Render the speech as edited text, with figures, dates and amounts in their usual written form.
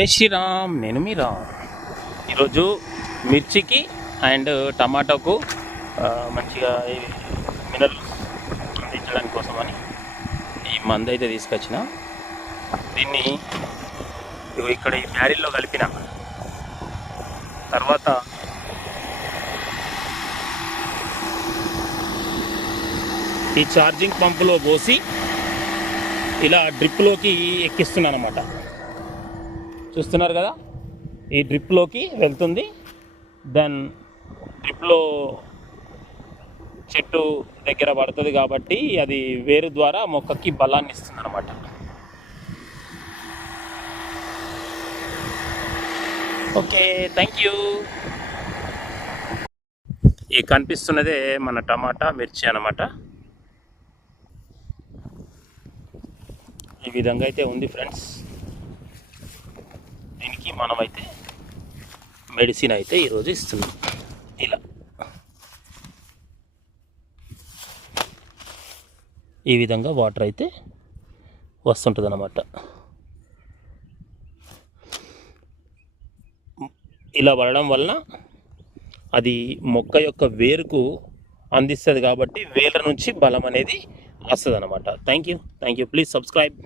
ఏ శ్రీరామ్, నేను మీ రామ్. ఈరోజు మిర్చికి అండ్ టమాటాకు మంచిగా మినరల్స్ అందించడానికి కోసమని ఈ మందు అయితే తీసుకొచ్చిన. దీన్ని ఇక్కడ ఈ బ్యారెల్లో కలిపిన తర్వాత ఈ ఛార్జింగ్ పంపులో పోసి ఇలా డ్రిప్లోకి ఎక్కిస్తున్నాను అన్నమాట. చూస్తున్నారు కదా, ఈ డ్రిప్లోకి వెళ్తుంది. దెన్ డ్రిప్లో చెట్టు దగ్గర పడుతుంది కాబట్టి అది వేరు ద్వారా మొక్కకి బలాన్ని ఇస్తుంది అన్నమాట. Okay, thank you. ఈ కనిపిస్తున్నదే మన టమాటా మిర్చి అన్నమాట. ఈ విధంగా అయితే ఉంది ఫ్రెండ్స్. దీనికి మనమైతే మెడిసిన్ అయితే ఈరోజు ఇస్తున్నాం. ఇలా ఈ విధంగా వాటర్ అయితే వస్తుంటుంది అన్నమాట. ఇలా పడడం వలన అది మొక్క యొక్క వేరుకు అందిస్తుంది కాబట్టి వేర్ల నుంచి బలం అనేది వస్తుంది అన్నమాట. Thank you. Please subscribe.